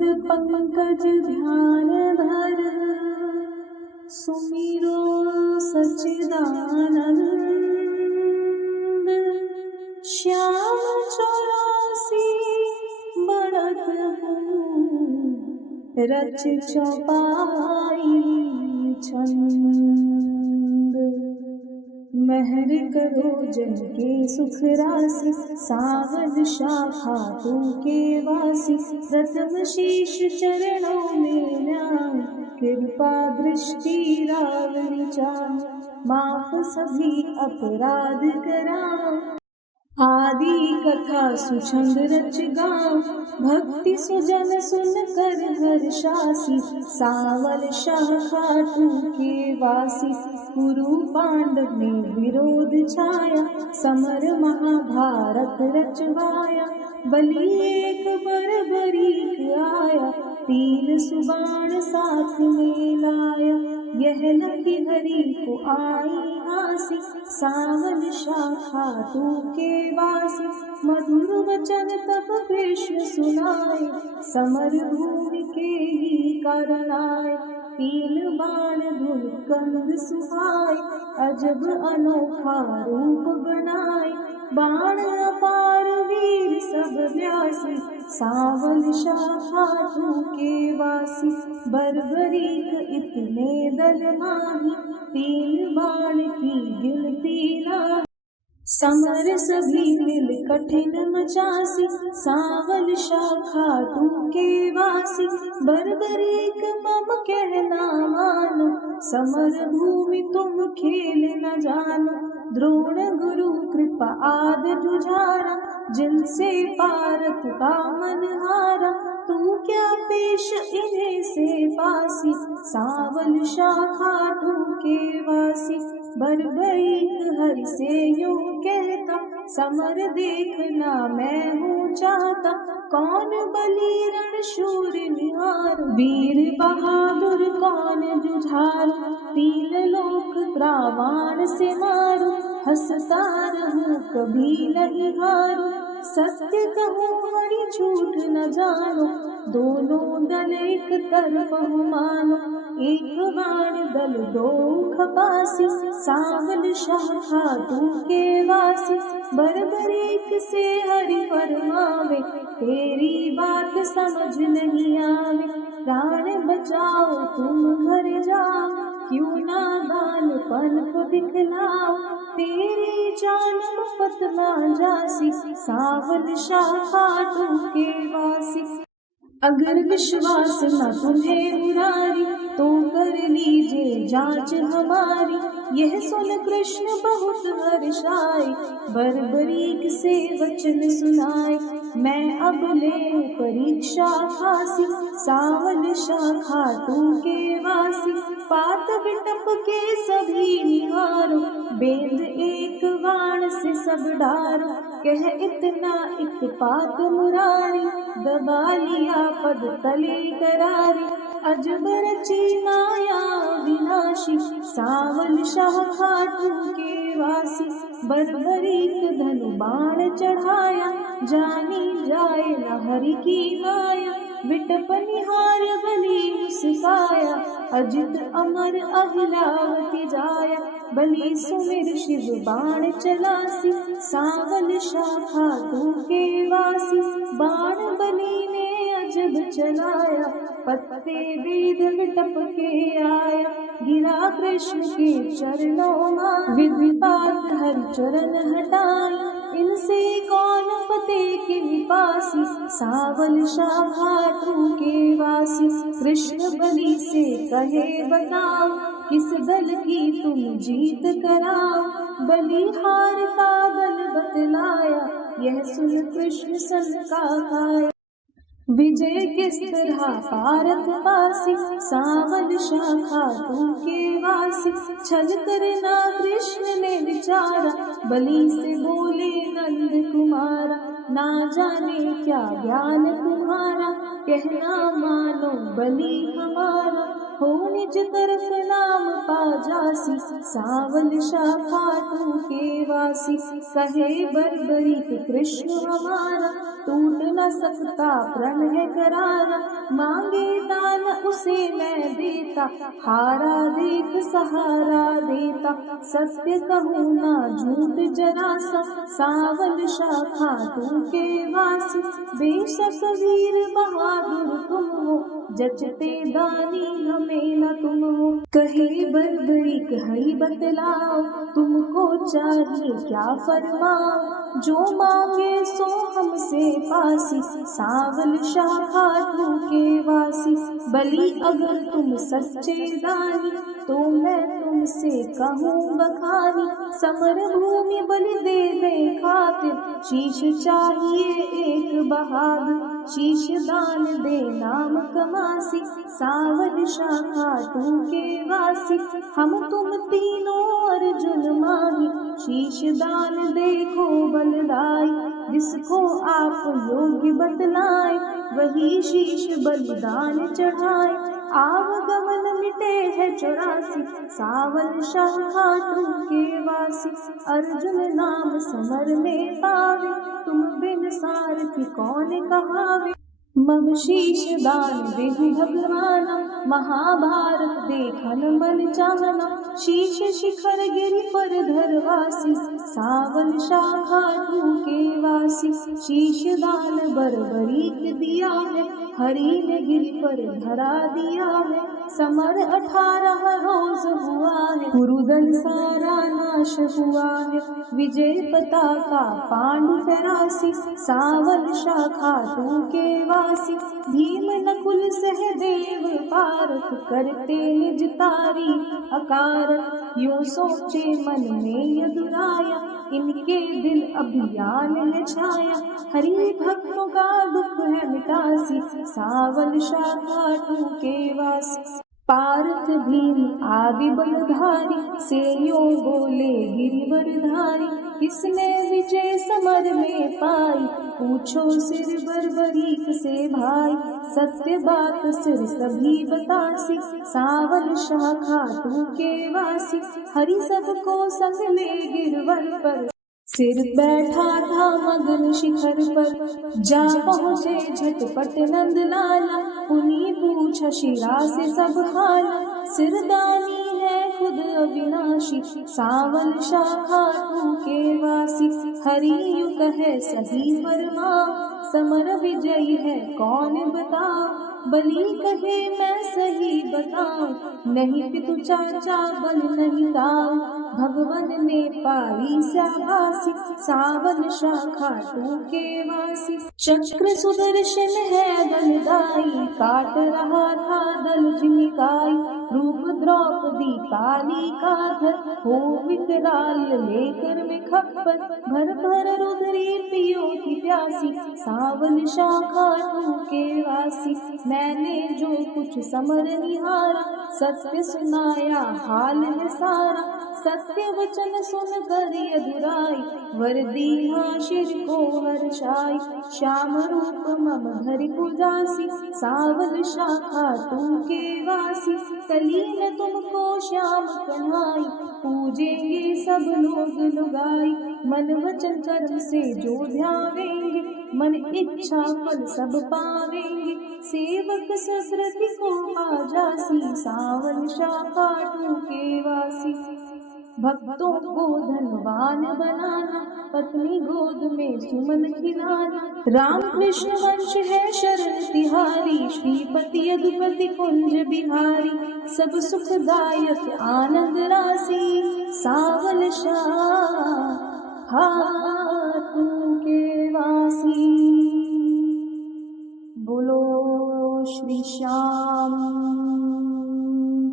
पद पंकज ध्यान धर, सुमिरो सच्चिदानंद। श्याम 84 बढ़त हूँ, रच चौपाई छंद। महर करो जन के सुख राशि, सावन शाखा तू के वासी। प्रथम शीश चरणों में न्याय, कृपा दृष्टि रावण चाह। माफ सभी अपराध कराओ, आदि कथा सुछंद रच गाओ। भक्ति सुजन सुन कर हर्षासी, सावल शाखा तू के वासी। कुरु पांडव में विरोध छाया, समर महाभारत रचवाया। बलि एक बर्बरीक आया, 3 सुबाण साथ में लाया। यह लखी हरि को आई हासी, सावन शाखा तू के वासी। मधुर वचन तब कृष्ण सुनाए, समर भूमि के ही कारण आए। 3 बाण धुन कंद सुहाए, अजब अनोखा रूप बनाए। बाण अपार वीर सब व्यासी, सावन शाखा तू के वासी। बर्बरीक इतने दल माही, 3 बाण की गिनती नाही। समर सभी मिल कठिन मचासी, सावल शाखा तू के वासी। बर्बरीक मम कहना मानो, समर भूमि तुम खेल न जानो। द्रोण गुरु कृपा आद जुझारा, जिनसे पारत का मन हारा। तू क्या पेश इन्हें से पासी, सावल शाखा तू के वासी। बर्बरीक हरि से यूं कहता, समर देखना मैं हूँ चाहता। कौन बलि रण शूर निहार, वीर बहादुर कौन जुझार। 3 लोक त्रावाण से मारू, हंसता रहूं कभी नहीं हारू। सत्य कहूँ हरि झूठ न जानो, दोनों दल एक तरफ मानो। 1 बाण दल 2 खपासी, सावल शाखा तू के वासी। बर्बरीक से हरि फरमावे, तेरी बात समझ नहीं आवे। प्राण बचाओ तुम घर जाओ, क्यों ना दानपन को दिखलाओ। तेरी जान मुफ्त ना जासी, सावल शाखा तू के वासी। अगर विश्वास न तुम्हें मुरारी, तो कर लीजिए जांच हमारी। यह सुन कृष्ण बहुत हर्षाए, बर्बरीक से वचन सुनाए। मैं अब ले परीक्षा खासी, सावल शाखा तू के वासी। पात बिटप के सभी निहारो, बेंद एक बाण से सब डारो। कह इतना एक पात मुरारी, दबा लिया पद तले करारी। अजब रची माया विनाशी, सावल शाखा तू के वासी। बर्बरीक धनु बाण चढ़ाया, जानी जाए न हरि की माया। विटप निहार बलि मुस्काया, अजित अमर अहिलावती जाया। बलि सुमिर शिव बाण चलासी, सावल शाखा तू के वासी। बाण बलि ने अजब चलाया, पत्ते वेद विटप के आया। गिरा कृष्ण के चरणों में, विधिपात हर चरण हटाई। इनसे कौन फतेह के पासी, सावल शाखा तू के वासी। कृष्ण बलि से कहे बताओ, किस दल की तुम जीत कराओ। बलि हार का दल बतलाया, यह सुन कृष्ण सनका खाया। विजय किस तरह पारत पासी, सावल शाखा तू के वासी। छल करना कृष्ण ने विचारा, बलि से बोले नंद कुमारा। ना जाने क्या ज्ञान तुम्हारा, कहना मानो बलि हमारा। हो निज तरफ नाम पा जासी। सावल शाखा तू के वासी, कहे बर्बरीक कृष्ण हमारा, टूट न सकता प्रण है करारा। मांगे दान उसे मैं देता, हारा देख सहारा देता। सत्य कहूँ ना झूठ जरा सा, सावल शाखा तू के वासी। बेशक वीर बहादुर तुम हो, जचते दानी हमें न तुम हो। कहे बर्बरीक हरि बतलाओ, तुमको चाहिए क्या फरमाओ। जो मांगे सो हमसे पासी, सावल शाखा तू के वासी। बलि अगर तुम सच्चे दानी, तो मैं तुमसे कहूँ बखानी। समर भूमि बलि दे खातिर, शीश चाहिए एक बहादुर। शीश दान दे नाम कमासी, सावल शाखा तू के वासी। हम तुम तीनों अर्जुन माही, शीश दान देखो बलदाई। जिसको आप योग्य बतलाए, वही शीश बलिदान चढ़ाए। आवागमन मिटे है 84, सावल शाखा तू के वासी। अर्जुन नाम समर में पावे, तुम बिन सारथी कौन कहावे। मम शीश दान देहु भगवाना, महाभारत देखन मन चाहना। शीश शिखर गिरि पर धरवासी, सावल शाखा तू के वासी। शीश दान बर्बरीक दिया है, हरि ने गिरि पर धरा दिया है। समर 18 रोज हुआ है, कुरुदल सारा नाश हुआ है। विजय पताका पांडु फहरासी, सावल शाखा तू के वासी। भीम नकुल सहदेव पारक, करते निज तारी अकारक। यूं सोचे मन में यदुराया, इनके दिल अभियान है छाया। हरि भक्तों का दुख है मिटासी, सावल शाखा तू के वासी। पार्थ भीम आदि बलधारी, सेयों बोले गिरिवरधारी। किसने विजय समर में पाई, पूछो सिर बर्बरीक से भाई। सत्य बात सिर सभी बतासी, सावल शाखा तू के वासी। हरि सबको संग ले गिरवर पर, सिर बैठा था मगन शिखर पर। जा पहुँचे झटपट नंद लाला, उन्हीं पूछा शिरा से सब हाला। सिरदानी है खुद अविनाशी, सावल शाखा तू के वासी। हरि यु कहे सही फरमाओ, समर विजयी है कौन बताओ। बलि कहे मैं सही बताऊं, नहीं पितु चाचा बल नहीं ताऊ। भगवन ने पाई शाबाशी, सावल शाखा तू के वासी। चक्र सुदर्शन है बलदाई, काट रहा था दल जिमिकाई। रूप द्रौपदी काली का धर, हो विकराल लेकर में खप्पर। भर भर रुद्री पियो की प्यासी, सावल शाखा तू के वासी। मैंने जो कुछ समर निहारा, सत्य सुनाया हाल है सारा। सत्य वचन सुन कर यदुराई, वर दीना शिर को हर्षाई। श्याम रूप मम धरि पुजासी, सावल शाखा तू के वासी। कली में तुमको श्याम कन्हाई, पूजेंगे सब लोग लुगाई। मन वचन कर्म से जो ध्यावेंगे, मन इच्छा फल सब पावेंगे। सेवक ससरति को आ जासी, सावल शाखा तू के वासी। भक्तों को धनवान बनाना, पत्नी गोद में सुमन खिलाना। राम कृष्ण वंश है शरण तिहारी, श्रीपति यदुपति कुंज बिहारी। सब सुखदायक आनंद राशि, सावल शाखा तू के वासी। बोलो श्री श्याम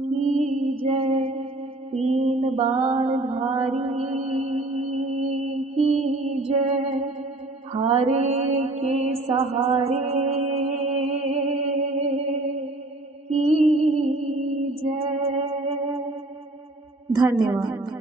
की जय। तीन बाण धारी की जय, हारे के सहारे की जय। धन्यवाद।